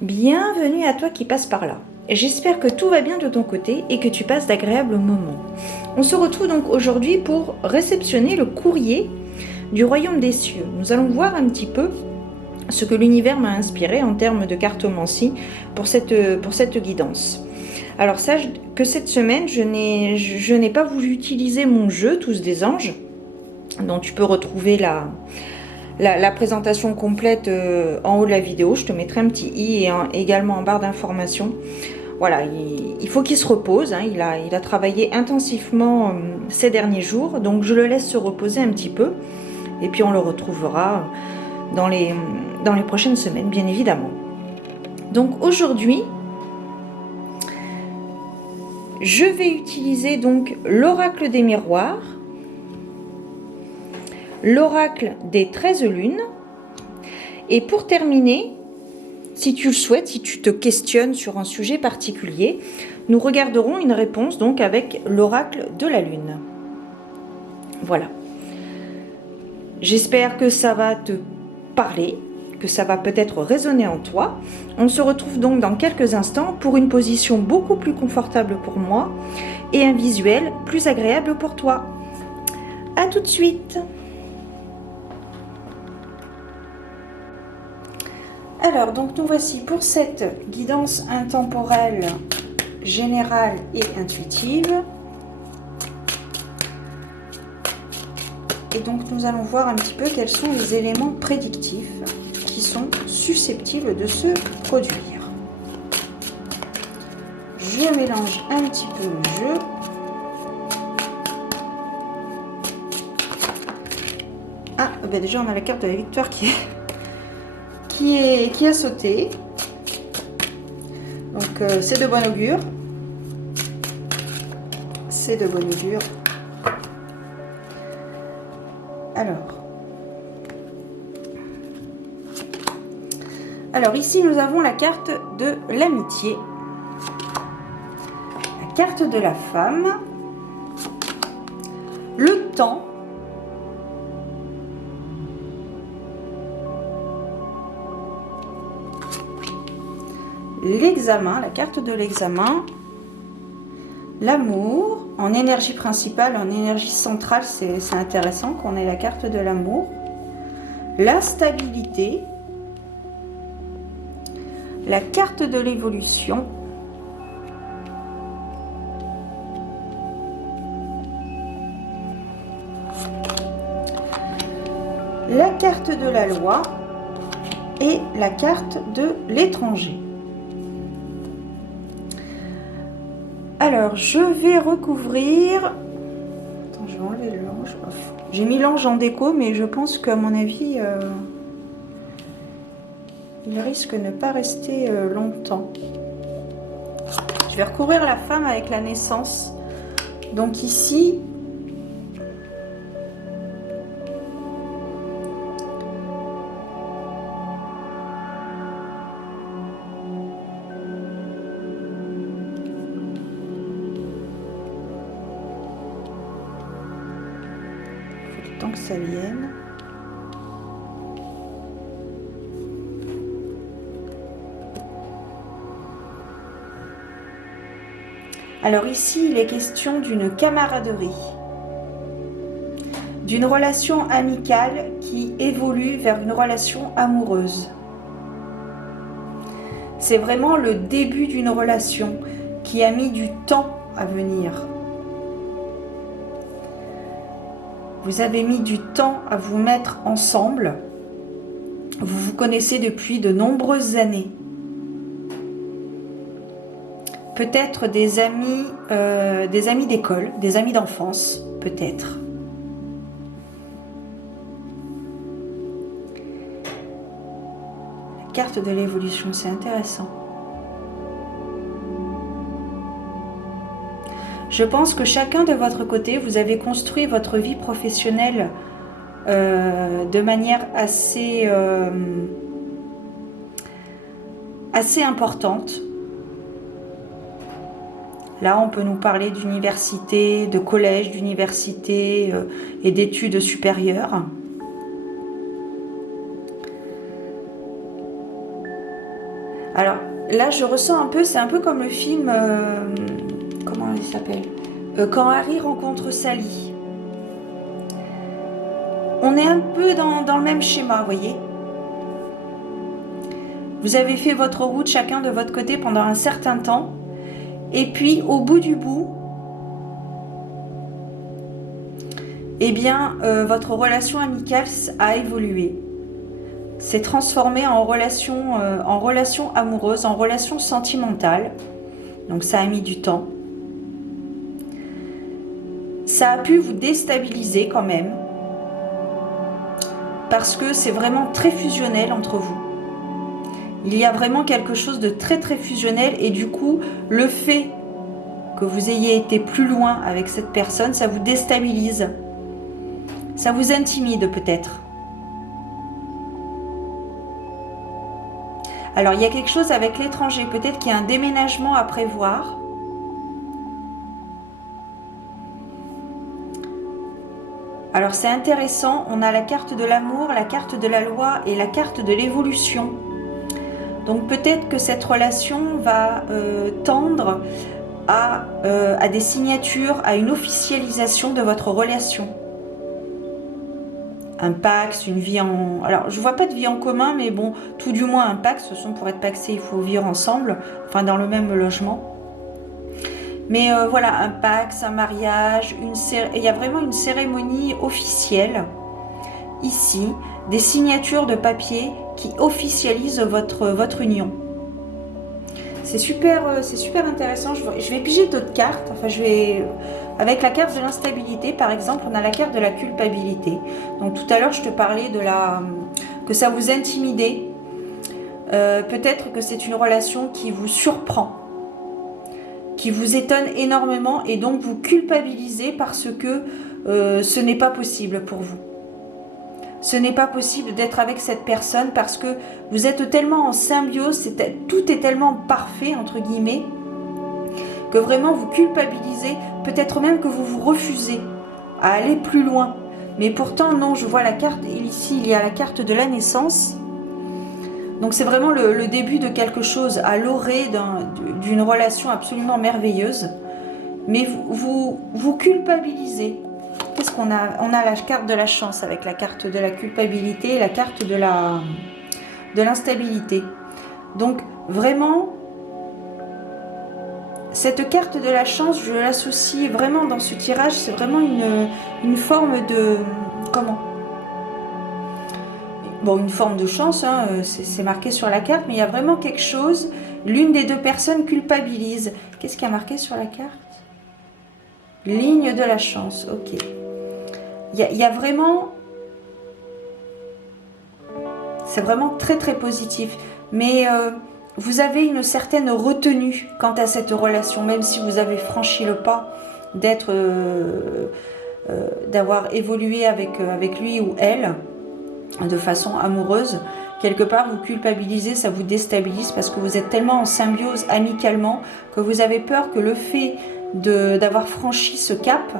Bienvenue à toi qui passe par là. J'espère que tout va bien de ton côté et que tu passes d'agréables moments. On se retrouve donc aujourd'hui pour réceptionner le courrier du Royaume des Cieux. Nous allons voir un petit peu ce que l'univers m'a inspiré en termes de cartomancie pour cette guidance. Alors sache que cette semaine, je n'ai pas voulu utiliser mon jeu Tous des anges, dont tu peux retrouver la présentation complète en haut de la vidéo. Je te mettrai un petit i et également en barre d'informations. Voilà, il faut qu'il se repose, hein. Il a travaillé intensivement ces derniers jours, donc je le laisse se reposer un petit peu et puis on le retrouvera dans les prochaines semaines, bien évidemment. Donc aujourd'hui, je vais utiliser donc l'oracle des miroirs, l'oracle des 13 lunes, et pour terminer, si tu le souhaites, si tu te questionnes sur un sujet particulier, nous regarderons une réponse donc avec l'oracle de la lune. Voilà. J'espère que ça va te parler, que ça va peut-être résonner en toi. On se retrouve donc dans quelques instants pour une position beaucoup plus confortable pour moi et un visuel plus agréable pour toi. À tout de suite. Alors, donc nous voici pour cette guidance intemporelle, générale et intuitive. Et donc nous allons voir un petit peu quels sont les éléments prédictifs qui sont susceptibles de se produire. Je mélange un petit peu le jeu. Ah, ben déjà on a la carte de la victoire qui a sauté. Donc c'est de bon augure. C'est de bon augure. Alors ici nous avons la carte de l'amitié, la carte de la femme, le temps, l'examen, la carte de l'examen, l'amour, en énergie principale, en énergie centrale, c'est intéressant qu'on ait la carte de l'amour, la stabilité, la carte de l'évolution, la carte de la loi et la carte de l'étranger. Alors, je vais recouvrir... Attends, je vais enlever l'ange. J'ai mis l'ange en déco, mais je pense qu'à mon avis, il risque de ne pas rester longtemps. Je vais recouvrir la femme avec la naissance. Donc ici... que ça vienne. Alors ici, il est question d'une camaraderie, d'une relation amicale qui évolue vers une relation amoureuse. C'est vraiment le début d'une relation qui a mis du temps à venir. Vous avez mis du temps à vous mettre ensemble. Vous vous connaissez depuis de nombreuses années. Peut-être des amis d'école, des amis d'enfance, peut-être. La carte de l'évolution, c'est intéressant. Je pense que chacun de votre côté, vous avez construit votre vie professionnelle de manière assez importante. Là, on peut nous parler d'université, de collège, d'université et d'études supérieures. Alors là, je ressens un peu, c'est un peu comme le film, comment il s'appelle, Quand Harry rencontre Sally. On est un peu dans le même schéma, vous voyez. Vous avez fait votre route chacun de votre côté pendant un certain temps. Et puis, au bout du bout, eh bien, votre relation amicale a évolué. S'est transformée en relation amoureuse, en relation sentimentale. Donc, ça a mis du temps. Ça a pu vous déstabiliser quand même. Parce que c'est vraiment très fusionnel entre vous. Il y a vraiment quelque chose de très très fusionnel et du coup, le fait que vous ayez été plus loin avec cette personne, ça vous déstabilise. Ça vous intimide peut-être. Alors, il y a quelque chose avec l'étranger. Peut-être qu'il y a un déménagement à prévoir. Alors, c'est intéressant. On a la carte de l'amour, la carte de la loi et la carte de l'évolution. Donc, peut-être que cette relation va tendre à des signatures, à une officialisation de votre relation. Un pax, une vie en... Alors, je vois pas de vie en commun, mais bon, tout du moins un pax. De toute façon, pour être paxé, il faut vivre ensemble, enfin dans le même logement. Mais voilà, un pax, un mariage, il y a vraiment une cérémonie officielle, ici, des signatures de papier qui officialisent votre union. C'est super intéressant. Je vais piger d'autres cartes. Enfin, avec la carte de l'instabilité, par exemple, on a la carte de la culpabilité. Donc tout à l'heure, je te parlais que ça vous intimidait. Peut-être que c'est une relation qui vous surprend, qui vous étonne énormément et donc vous culpabilisez parce que ce n'est pas possible pour vous. Ce n'est pas possible d'être avec cette personne parce que vous êtes tellement en symbiose, tout est tellement parfait, entre guillemets, que vraiment vous culpabilisez, peut-être même que vous vous refusez à aller plus loin. Mais pourtant, non, je vois la carte, ici il y a la carte de la naissance. Donc c'est vraiment le début de quelque chose à l'orée d'une relation absolument merveilleuse. Mais vous culpabilisez. Qu'est-ce qu'on a? On a la carte de la chance avec la carte de la culpabilité et la carte de l'instabilité. Donc vraiment, cette carte de la chance, je l'associe vraiment dans ce tirage, c'est vraiment une forme de... Comment? Bon, une forme de chance, hein, c'est marqué sur la carte, mais il y a vraiment quelque chose. L'une des deux personnes culpabilise. Qu'est-ce qu'il y a marqué sur la carte? Ligne de la chance, ok. Il y a vraiment... C'est vraiment très très positif. Mais vous avez une certaine retenue quant à cette relation, même si vous avez franchi le pas d'avoir évolué avec lui ou elle de façon amoureuse. Quelque part, vous culpabilisez, ça vous déstabilise parce que vous êtes tellement en symbiose amicalement que vous avez peur que le fait d'avoir franchi ce cap,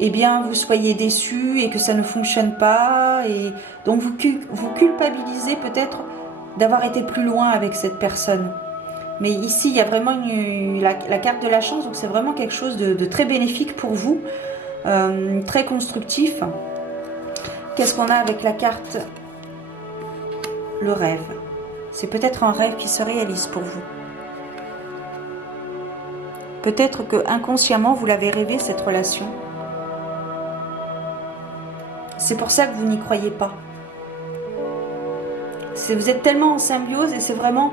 eh bien, vous soyez déçus et que ça ne fonctionne pas. Et donc, vous culpabilisez peut-être d'avoir été plus loin avec cette personne. Mais ici, il y a vraiment la carte de la chance, donc c'est vraiment quelque chose de très bénéfique pour vous, très constructif. Qu'est-ce qu'on a avec la carte? Le rêve. C'est peut-être un rêve qui se réalise pour vous. Peut-être que inconsciemment, vous l'avez rêvé, cette relation. C'est pour ça que vous n'y croyez pas. Vous êtes tellement en symbiose et c'est vraiment...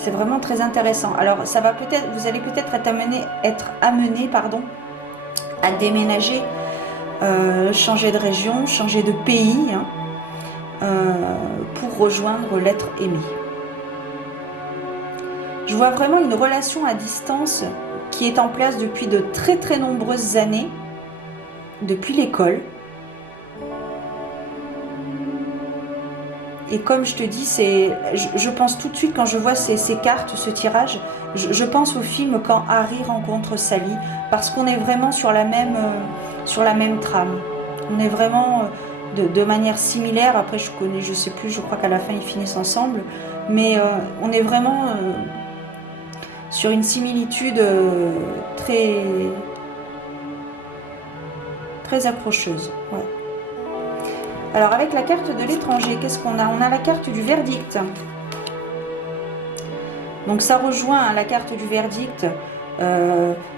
C'est vraiment très intéressant. Alors, ça va vous allez peut-être être amené, à déménager, changer de région, changer de pays, hein, pour rejoindre l'être aimé. Je vois vraiment une relation à distance qui est en place depuis de très très nombreuses années, depuis l'école. Et comme je te dis, je pense tout de suite quand je vois ces cartes, ce tirage, je pense au film quand Harry rencontre Sally, parce qu'on est vraiment sur la même trame. On est vraiment de manière similaire. Après, je sais plus, je crois qu'à la fin ils finissent ensemble, mais on est vraiment sur une similitude très très accrocheuse. Ouais. Alors avec la carte de l'étranger, qu'est-ce qu'on a? On a la carte du verdict. Donc ça rejoint la carte du verdict.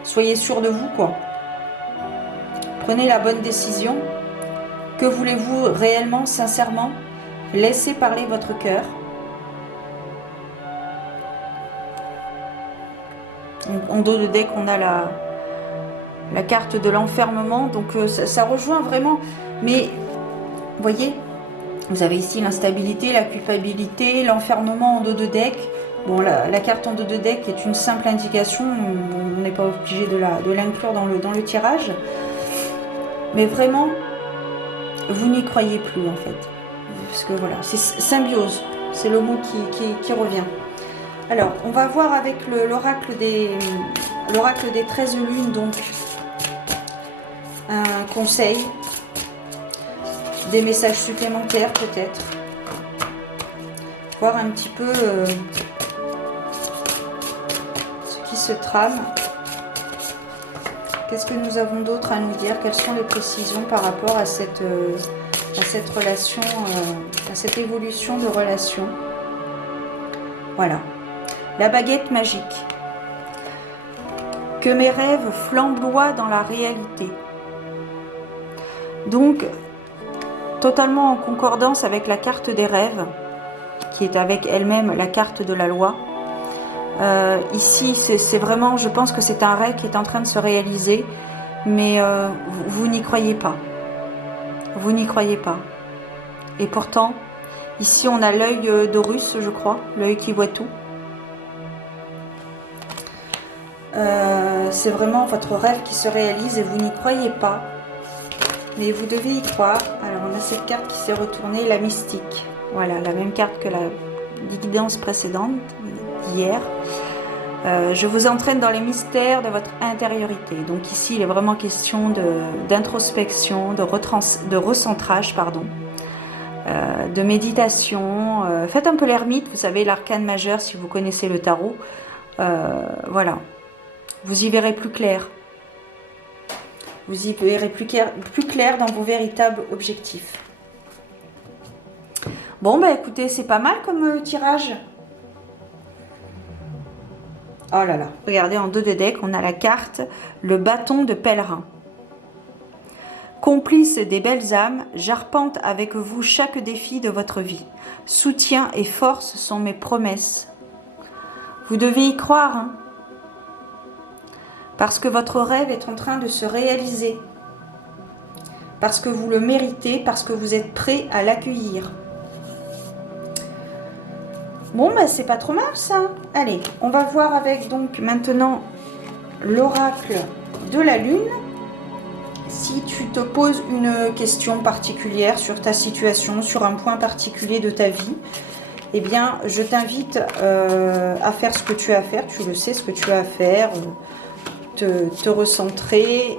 Soyez sûr de vous, quoi. Prenez la bonne décision. Que voulez-vous réellement, sincèrement? Laissez parler votre cœur. En dos de deck, on a la carte de l'enfermement. Donc ça rejoint vraiment. Mais, vous voyez, vous avez ici l'instabilité, la culpabilité, l'enfermement en dos de deck. Bon, la carte en dos de deck est une simple indication. On n'est pas obligé de l'inclure dans le tirage. Mais vraiment, vous n'y croyez plus en fait. Parce que voilà, c'est symbiose. C'est le mot qui revient. Alors, on va voir avec l'oracle des 13 lunes, donc un conseil, des messages supplémentaires peut-être. Voir un petit peu ce qui se trame. Qu'est-ce que nous avons d'autre à nous dire? Quelles sont les précisions par rapport à cette relation, à cette évolution de relation? Voilà. La baguette magique. Que mes rêves flamboient dans la réalité. Donc, totalement en concordance avec la carte des rêves, qui est avec elle-même la carte de la loi. Ici, c'est vraiment, je pense que c'est un rêve qui est en train de se réaliser, mais vous n'y croyez pas. Vous n'y croyez pas. Et pourtant, ici, on a l'œil d'Horus, je crois, l'œil qui voit tout. C'est vraiment votre rêve qui se réalise et vous n'y croyez pas. Mais vous devez y croire. Alors, on a cette carte qui s'est retournée, la mystique. Voilà, la même carte que la guidance précédente d'hier. Je vous entraîne dans les mystères de votre intériorité. Donc ici, il est vraiment question d'introspection, de recentrage, pardon, de méditation. Faites un peu l'ermite, vous savez, l'arcane majeur, si vous connaissez le tarot. Voilà, vous y verrez plus clair. Vous y verrez plus clair dans vos véritables objectifs. Bon, bah écoutez, c'est pas mal comme tirage. Oh là là, regardez, en dos de deck, on a la carte, le bâton de pèlerin. Complice des belles âmes, j'arpente avec vous chaque défi de votre vie. Soutien et force sont mes promesses. Vous devez y croire, hein, parce que votre rêve est en train de se réaliser. Parce que vous le méritez, parce que vous êtes prêt à l'accueillir. Bon, bah, c'est pas trop mal ça. Allez, on va voir avec donc maintenant l'oracle de la lune. Si tu te poses une question particulière sur ta situation, sur un point particulier de ta vie, eh bien, je t'invite à faire ce que tu as à faire. Tu le sais, ce que tu as à faire. Te recentrer.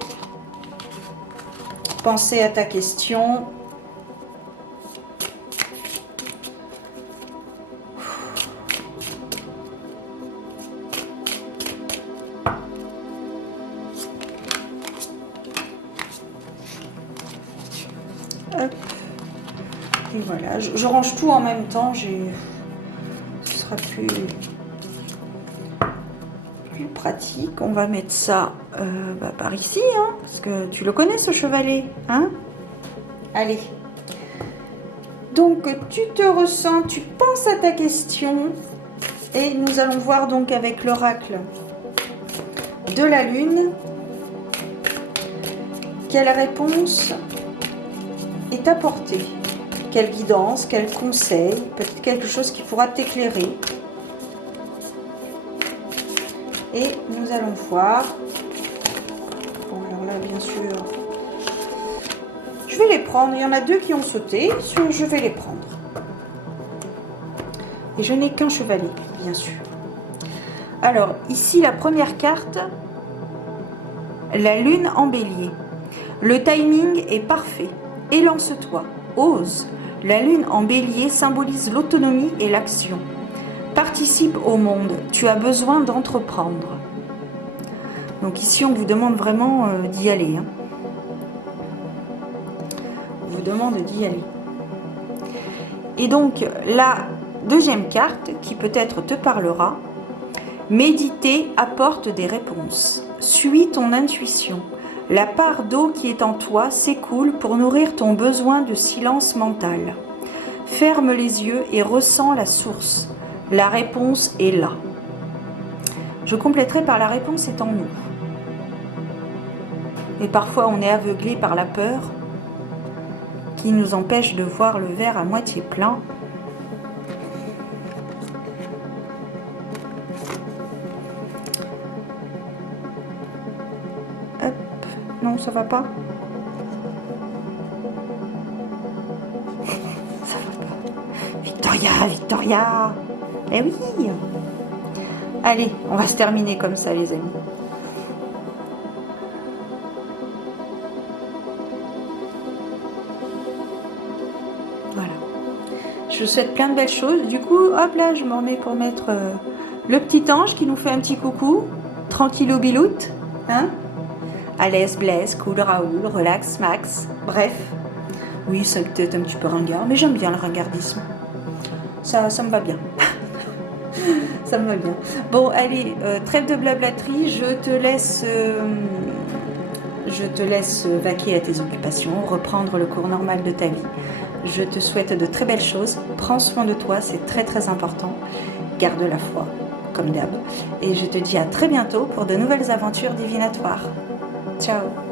Penser à ta question. Hop. Et voilà, je range tout en même temps. Ce sera plus pratique. On va mettre ça par ici, hein, parce que tu le connais ce chevalet, hein. Allez. Donc tu te ressens, tu penses à ta question et nous allons voir donc avec l'oracle de la lune quelle réponse est apportée, quelle guidance, quel conseil, peut-être quelque chose qui pourra t'éclairer. Et nous allons voir. Bon, alors là, bien sûr, je vais les prendre. Il y en a deux qui ont sauté. Je vais les prendre. Et je n'ai qu'un chevalier, bien sûr. Alors, ici, la première carte, la lune en bélier. Le timing est parfait. Élance-toi, ose. La lune en bélier symbolise l'autonomie et l'action. Participe au monde, tu as besoin d'entreprendre. Donc ici, on vous demande vraiment d'y aller. Hein. On vous demande d'y aller. Et donc, la deuxième carte, qui peut-être te parlera, méditer apporte des réponses. Suis ton intuition. La part d'eau qui est en toi s'écoule pour nourrir ton besoin de silence mental. Ferme les yeux et ressens la source. La réponse est là. Je compléterai par la réponse est en nous. Et parfois on est aveuglé par la peur qui nous empêche de voir le verre à moitié plein. Hop, non, ça va pas. Ça va pas. Victoria, Victoria. Eh oui. Allez, on va se terminer comme ça, les amis. Voilà. Je vous souhaite plein de belles choses. Du coup, hop là, je m'en mets pour mettre le petit ange qui nous fait un petit coucou. Tranquillou biloute. Hein? À l'aise, Blaise, cool, Raoul, relax, Max. Bref. Oui, ça peut-être un petit peu ringard, mais j'aime bien le ringardisme. Ça me va bien. Ça me va bien. Bon, allez, trêve de blablaterie, je te laisse vaquer à tes occupations, reprendre le cours normal de ta vie. Je te souhaite de très belles choses. Prends soin de toi, c'est très très important. Garde la foi, comme d'hab. Et je te dis à très bientôt pour de nouvelles aventures divinatoires. Ciao!